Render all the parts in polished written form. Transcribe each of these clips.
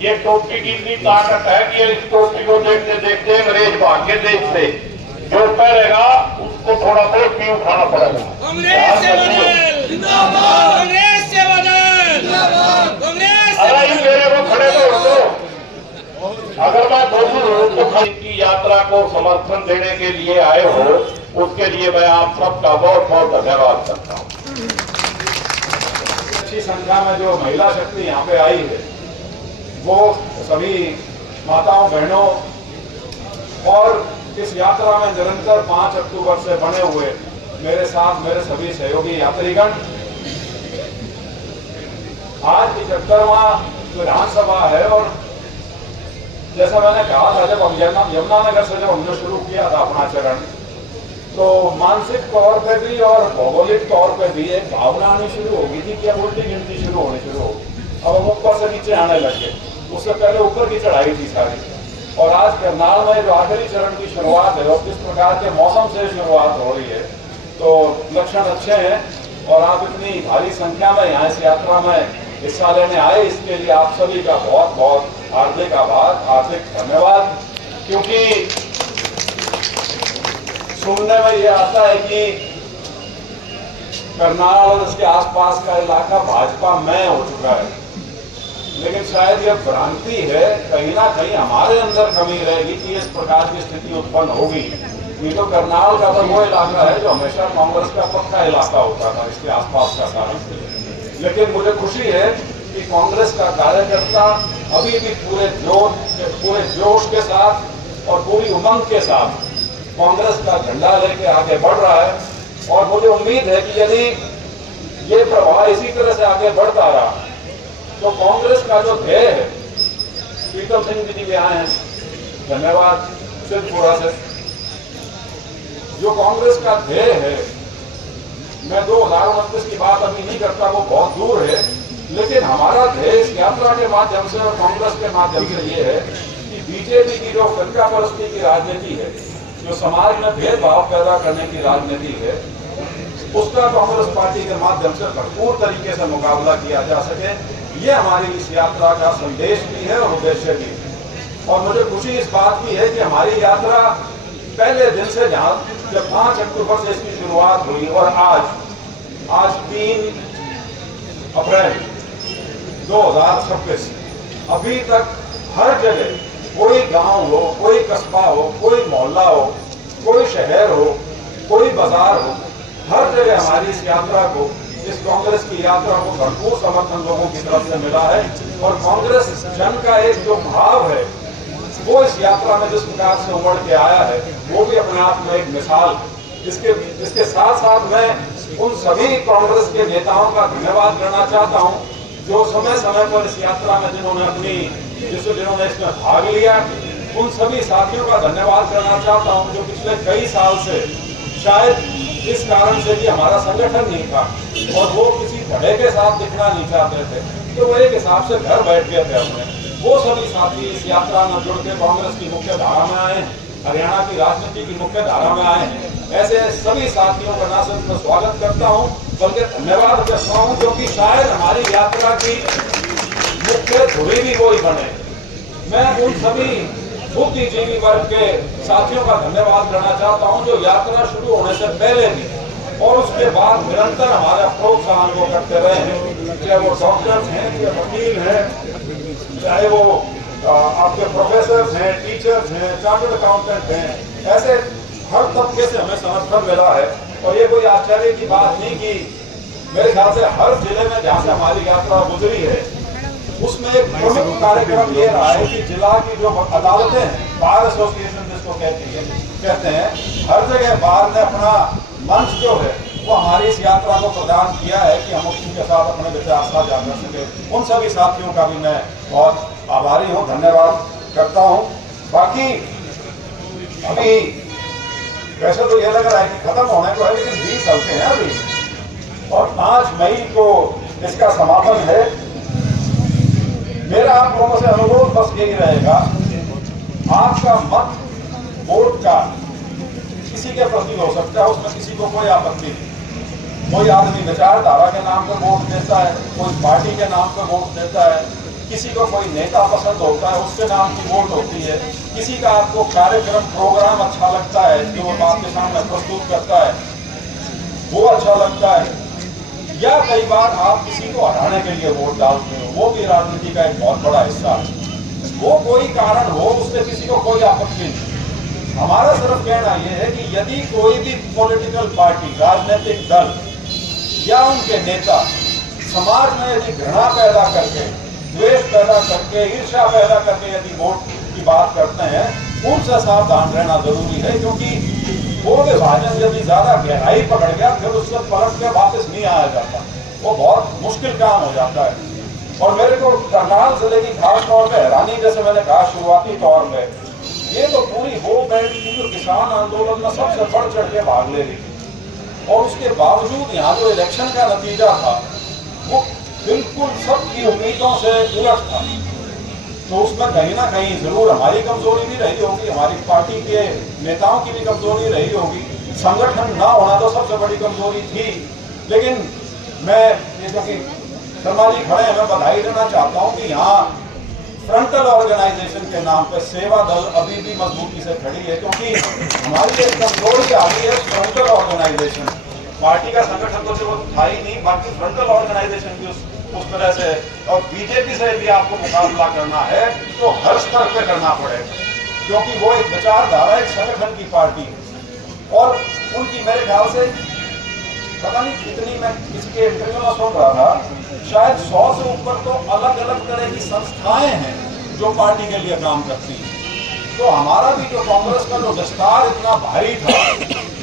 ये टोपी की इतनी ताकत है कि इस टोपी को देखते देखते अंग्रेज भाग के देश से जो पहनेगा उसको थोड़ा बहुत भी उठाना पड़ेगा। कांग्रेस से बदल जिंदाबाद, कांग्रेस से बदल जिंदाबाद, कांग्रेस। अरे मेरे को खड़े तो अगर मैं बोलूं तो की यात्रा को समर्थन देने के लिए आए हो, उसके लिए मैं आप सबका बहुत बहुत धन्यवाद करता हूं। अच्छी संख्या में जो महिला शक्ति यहाँ पे आई है वो सभी माताओं बहनों और इस यात्रा में निरंतर 5 अक्टूबर से बने हुए मेरे साथ मेरे सभी सहयोगी यात्रीगण, आज 75वां विधानसभा है और जैसा मैंने कहा था जब हम यमुनानगर से जब हमने शुरू किया था अपना चरण, तो मानसिक तौर पे भी और भौगोलिक तौर पे भी एक भावना आनी शुरू होगी थी कि अब उल्टी गिनती शुरू होनी शुरू होगी। अब हम ऊपर से नीचे आने लगे, उससे पहले ऊपर की चढ़ाई थी सारी। और आज करनाल में जो आखिरी चरण की शुरुआत है और किस प्रकार के मौसम से शुरुआत हो रही है, तो लक्षण अच्छे हैं। और आप इतनी भारी संख्या में यहाँ इस यात्रा में हिस्सा लेने आए, इसके लिए आप सभी का बहुत बहुत हार्दिक आभार, हार्दिक धन्यवाद। क्योंकि सुनने में ये आता है कि करनाल और उसके आसपास का इलाका भाजपा में हो चुका है, लेकिन शायद यह भ्रांति है, कहीं ना कहीं हमारे अंदर कमी रहेगी कि इस प्रकार की स्थिति उत्पन्न होगी। ये तो करनाल का तो वो इलाका है जो हमेशा कांग्रेस का पक्का इलाका होता था, इसके आसपास का सारा। लेकिन मुझे खुशी है कि कांग्रेस का कार्यकर्ता अभी भी पूरे जोश के साथ और पूरी उमंग के साथ कांग्रेस का झंडा लेके आगे बढ़ रहा है। और मुझे उम्मीद है कि यदि ये प्रवाह इसी तरह से आगे बढ़ता रहा तो कांग्रेस का जो ध्येय है, प्रीतम सिंह जी भी आए हैं, धन्यवाद सिद्धपुरा से, जो कांग्रेस का ध्येय है, मैं 2029 की बात अभी नहीं करता, वो बहुत दूर है, लेकिन हमारा ध्येय इस यात्रा के माध्यम से और कांग्रेस के माध्यम से ये है कि बीजेपी की जो फिरका परस्ती की राजनीति है, जो समाज में भेदभाव पैदा करने की राजनीति है, उसका कांग्रेस पार्टी के माध्यम से भरपूर तरीके से मुकाबला किया जा सके, ये हमारी इस यात्रा का संदेश भी है और उद्देश्य भी है। और मुझे खुशी इस बात की है कि हमारी यात्रा पहले दिन से जब 5 अक्टूबर से इसकी शुरुआत हुई और आज 3 अप्रैल 2026 अभी तक हर जगह, कोई गांव हो, कोई कस्बा हो, कोई मोहल्ला हो, कोई शहर हो, कोई बाजार हो, हर जगह हमारी इस यात्रा को, इस कांग्रेस की यात्रा को भरपूर समर्थन लोगों की तरफ से मिला है। और कांग्रेस जन का एक जो भाव है वो इस यात्रा में जिस प्रकार से उमड़ के आया है, वो भी अपने आप में एक मिसाल है। इसके साथ साथ मैं उन सभी कांग्रेस के नेताओं का धन्यवाद करना चाहता हूं जो समय समय पर इस यात्रा में जिन्होंने इसमें भाग लिया। उन सभी साथियों का धन्यवाद करना चाहता हूं जो पिछले कई साल से शायद इस कारण से कि हमारा संगठन नहीं था और वो किसी धड़े के साथ दिखना नहीं चाहते थे, तो वो एक हिसाब से घर बैठ गए थे अपने, वो सभी साथी इस यात्रा में जुड़ के कांग्रेस की मुख्य धारा में आए, हरियाणा की राजनीति की मुख्य धारा में आए हैं। ऐसे सभी साथियों का ना सिर्फ मैं स्वागत करता हूं बल्कि धन्यवाद करता हूं, क्योंकि शायद हमारी यात्रा की मुख्य धुरी भी वही बने। मैं उन सभी बुद्धिजीवी वर्ग के साथियों का धन्यवाद करना चाहता हूं जो यात्रा शुरू होने से पहले भी और उसके बाद निरंतर हमारा प्रोत्साहन वो करते रहे हैं, चाहे वो डॉक्टर्स हैं, चाहे वकील हैं, चाहे वो आपके प्रोफेसर हैं, टीचर्स हैं, चार्टर्ड अकाउंटेंट हैं, ऐसे हर तबके से हमें समर्थन मिला है। और ये कोई आश्चर्य की बात नहीं कि मेरे ख्याल से हर जिले में जहाँ से हमारी यात्रा गुजरी है उसमें एक प्रमुख कार्यक्रम ये रहा है कि जिला की जो अदालतें हैं, बार एसोसिएशन जिसको कहते हैं, हर जगह बार ने अपना मंच जो है वो हमारी इस यात्रा को प्रदान किया है कि हम उनके साथ अपने विचार साझा कर सके। उन सभी साथियों का भी मैं बहुत आभारी हूँ, धन्यवाद करता हूँ। बाकी अभी वैसे तो ये लग रहा है कि खत्म होने को है, लेकिन 20 हफ्ते हैं अभी और 5 मई को इसका समापन है। मेरा आप लोगों से अनुरोध बस यही रहेगा, आपका मत वोट का किसी के प्रति हो सकता है, उसमें किसी को कोई आपत्ति नहीं। कोई आदमी विचारधारा के नाम पर वोट देता देता है, कोई पार्टी के नाम पर वोट देता है, किसी को कोई नेता पसंद होता है उसके नाम की वोट होती है, किसी का आपको कार्यक्रम प्रोग्राम अच्छा लगता है जो वो आपके सामने प्रस्तुत करता है वो अच्छा लगता है, या कई बार आप किसी को हराने के लिए वोट डालते हो, वो भी राजनीति का एक बहुत बड़ा हिस्सा है। वो कोई कारण हो उससे किसी को कोई आपत्ति नहीं। हमारा सिर्फ कहना यह है कि यदि कोई भी पॉलिटिकल पार्टी, राजनीतिक दल या उनके नेता समाज में यदि घृणा पैदा करके, द्वेष पैदा करके, ईर्ष्या पैदा करके यदि वोट की बात करते हैं, उनसे सावधान रहना जरूरी है, क्योंकि वो विभाजन यदि ज्यादा गहराई पकड़ गया फिर उससे पलट के वापस नहीं आया जाता, वो बहुत मुश्किल काम हो जाता है। और मेरे को करनाल जिले की खास तौर पर हैरानी, जैसे मैंने कहा शुरुआती तौर में, ये तो पूरी वो बैठ थी जो किसान आंदोलन में सबसे बढ़ चढ़ के भाग ले रही थी, और उसके बावजूद यहाँ जो इलेक्शन का नतीजा था वो बिल्कुल सबकी उम्मीदों से उलट था। तो उसमें कहीं ना कहीं जरूर हमारी कमजोरी भी रही होगी, हमारी पार्टी के नेताओं की भी कमजोरी रही होगी, संगठन ना होना तो सबसे बड़ी कमजोरी थी। लेकिन मैं ये क्योंकि शर्मा जी खड़े हैं, मैं बधाई देना चाहता हूँ कि यहाँ फ्रंटल ऑर्गेनाइजेशन के नाम पर सेवा दल अभी भी मजबूती से खड़ी है, क्योंकि हमारी एक कमजोरी आ गई है फ्रंटल ऑर्गेनाइजेशन। पार्टी का संगठन तो वो था ही नहीं, बाकी फ्रंटल ऑर्गेनाइजेशन भी उस तरह से, और बीजेपी से भी आपको मुकाबला करना है तो हर स्तर पे करना पड़ेगा, क्योंकि वो एक विचारधारा, एक संगठन की पार्टी है। और उनकी मेरे ख्याल से पता नहीं कितनी, मैं किसी के इंटरव्यू में सुन रहा था, शायद 100 से ऊपर तो अलग अलग तरह की संस्थाएं हैं जो पार्टी के लिए काम करती हैं। तो हमारा भी जो कांग्रेस का जो विस्तार इतना भारी था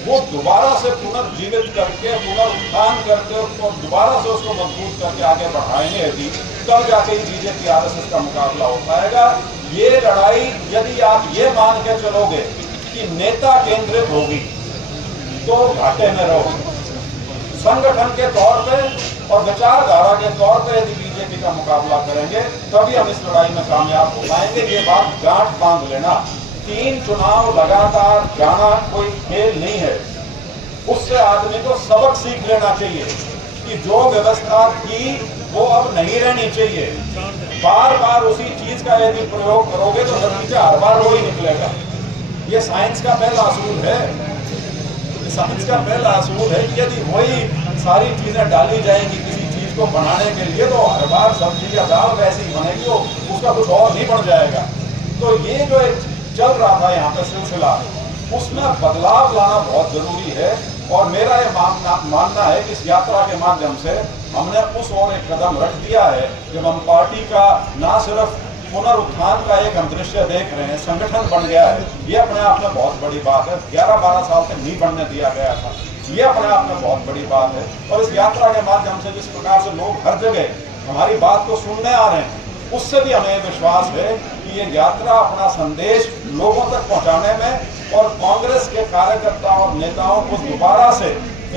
वो दोबारा से पुनर्जीवित करके, पुनरुत्थान करके और दोबारा से उसको मजबूत करके आगे बढ़ाएंगे यदि, तब जाके बीजेपी आरएसएस का मुकाबला हो पाएगा। ये लड़ाई यदि आप ये मान के चलोगे कि नेता केंद्रित होगी तो घाटे में रहोगे। संगठन के तौर पे और विचारधारा के तौर पे यदि बीजेपी का मुकाबला करेंगे तभी हम इस लड़ाई में कामयाब हो पाएंगे। ये बात गांठ बांध लेना। 3 चुनाव लगातार जाना कोई खेल नहीं है, उससे आदमी को सबक सीख लेना चाहिए कि जो व्यवस्था थी वो अब नहीं रहनी चाहिए। बार बार उसी चीज का यदि प्रयोग करोगे तो नतीजा हर बार वही निकलेगा। ये साइंस का पहला असूल है, साइंस का पहला असूल है कि यदि वही सारी चीजें डाली जाएंगी किसी चीज को बनाने के लिए तो हर बार सब्जी या दाल वैसी ही बनेगी, उसका कुछ और नहीं बन जाएगा। तो ये जो एक चल रहा था यहाँ पे सिलसिला, उसमें बदलाव लाना बहुत जरूरी है। और मेरा ये मानना है कि इस यात्रा के माध्यम से हमने उस ओर एक कदम रख दिया है, जब हम पार्टी का ना सिर्फ पुनरुत्थान का एक हम दृश्य देख रहे हैं, संगठन बन गया है। ये अपने आप में बहुत बड़ी बात है। 11-12 साल से नहीं बनने दिया गया था, ये अपने आप में बहुत बड़ी बात है। और इस यात्रा के माध्यम से जिस प्रकार से लोग हर जगह हमारी बात को सुनने आ रहे हैं, उससे भी हमें विश्वास है कि ये यात्रा अपना संदेश लोगों तक पहुंचाने में और कांग्रेस के कार्यकर्ताओं और नेताओं को दोबारा से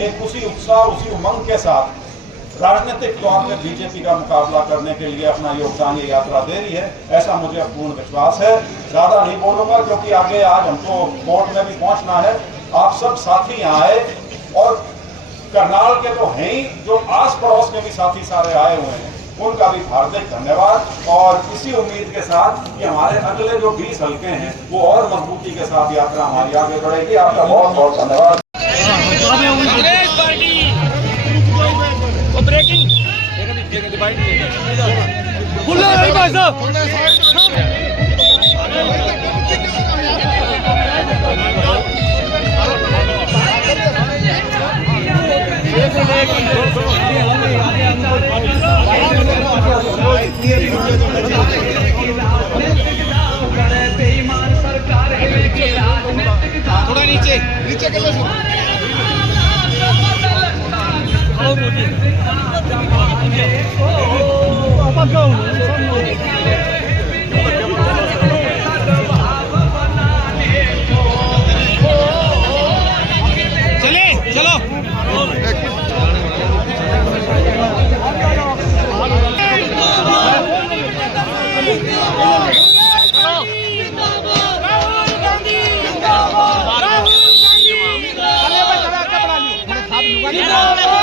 एक उसी उत्साह, उसी उमंग के साथ राजनीतिक तौर पर बीजेपी का मुकाबला करने के लिए अपना योगदान ये यात्रा दे रही है, ऐसा मुझे पूर्ण विश्वास है। ज्यादा नहीं बोलूंगा क्योंकि आगे आज हमको कोर्ट में भी पहुंचना है। आप सब साथी यहाँ आए और करनाल के तो हैं ही, जो आस पड़ोस के भी साथी सारे आए हुए हैं, उनका भी हार्दिक धन्यवाद। और इसी उम्मीद के साथ कि हमारे अगले जो 20 हल्के हैं वो और मजबूती के साथ यात्रा हमारी आगे बढ़ेगी। आपका बहुत बहुत धन्यवाद। कांग्रेस पार्टी ब्रेकिंग थोड़ा नीचे नीचे कर लो। चले चलो जिंदाबाद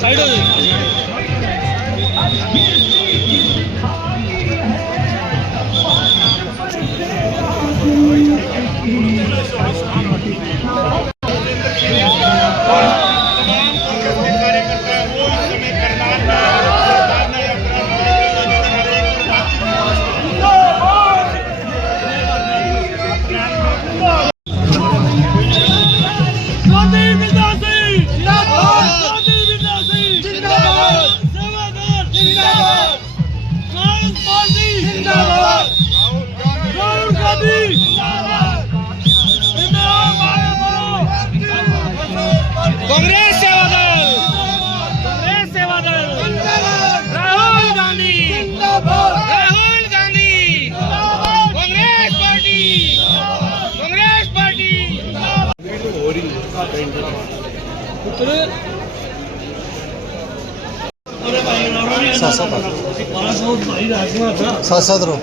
साइड हो जाइए। कांग्रेस सेवा दल, कांग्रेस सेवा दल, राहुल गांधी, राहुल गांधी, कांग्रेस पार्टी, कांग्रेस पार्टी। साथ साथ रहो।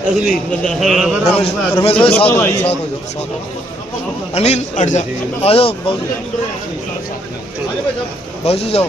रमेश रमेश भाई साथ हो जाओ, साथ हो। अनिल हट जा, आ जाओ बाबू जी जाओ।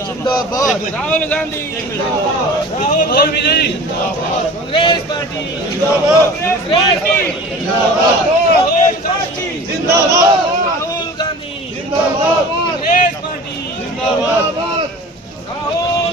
जिंदाबाद राहुल गांधी, राहुल गांधी कांग्रेस पार्टी जिंदाबाद, कांग्रेस पार्टी जिंदाबाद, राहुल गांधी जिंदाबाद, राहुल गांधी जिंदाबाद, कांग्रेस पार्टी जिंदाबाद, राहुल